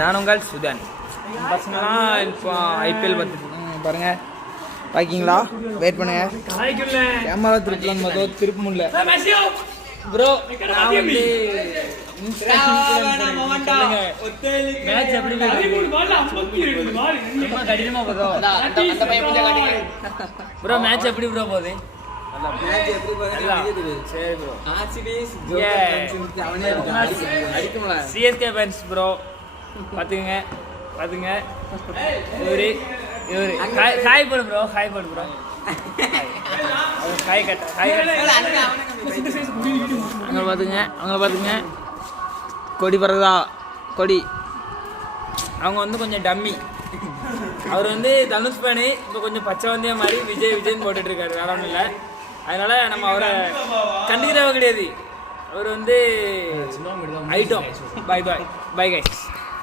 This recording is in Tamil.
நான் உங்கள் சுதன். பசங்களாம் இப்போ ஐபிஎல் பாருங்கள். பாக்கிங்களா? வெயிட் பண்ணுங்க. கேமரா திருப்பலாம் மொத்தம் திருப்ப முடியல ப்ரோ. நான் வந்து மேட்ச் எப்படி கடினமா ப்ரோ? மேட்ச் எப்படி ப்ரோ போகுது? சிஎஸ்கே ஃபேன்ஸ் ப்ரோ பார்த்துங்க பார்த்துங்க. இவரு இவரு காய் போடு ப்ரோ, காய் போடு ப்ரோ. காய் கட்ட காய் அவங்க பார்த்துங்க, அவங்க பார்த்துங்க. கொடி பறகுதா கொடி. அவங்க வந்து கொஞ்சம் டம்மி. அவர் வந்து தனுஷ் ஃபேனு. இப்போ கொஞ்சம் பச்சை வந்தே மாதிரி விஜய் விஜய்னு போட்டுட்ருக்காரு. வேற ஒன்றும் இல்லை. அதனால் நம்ம அவரை கண்டுக்கிறவங்க கிடையாது. அவர் வந்து ஐட்டம். பாய் பாய் பாய் கைஸ்.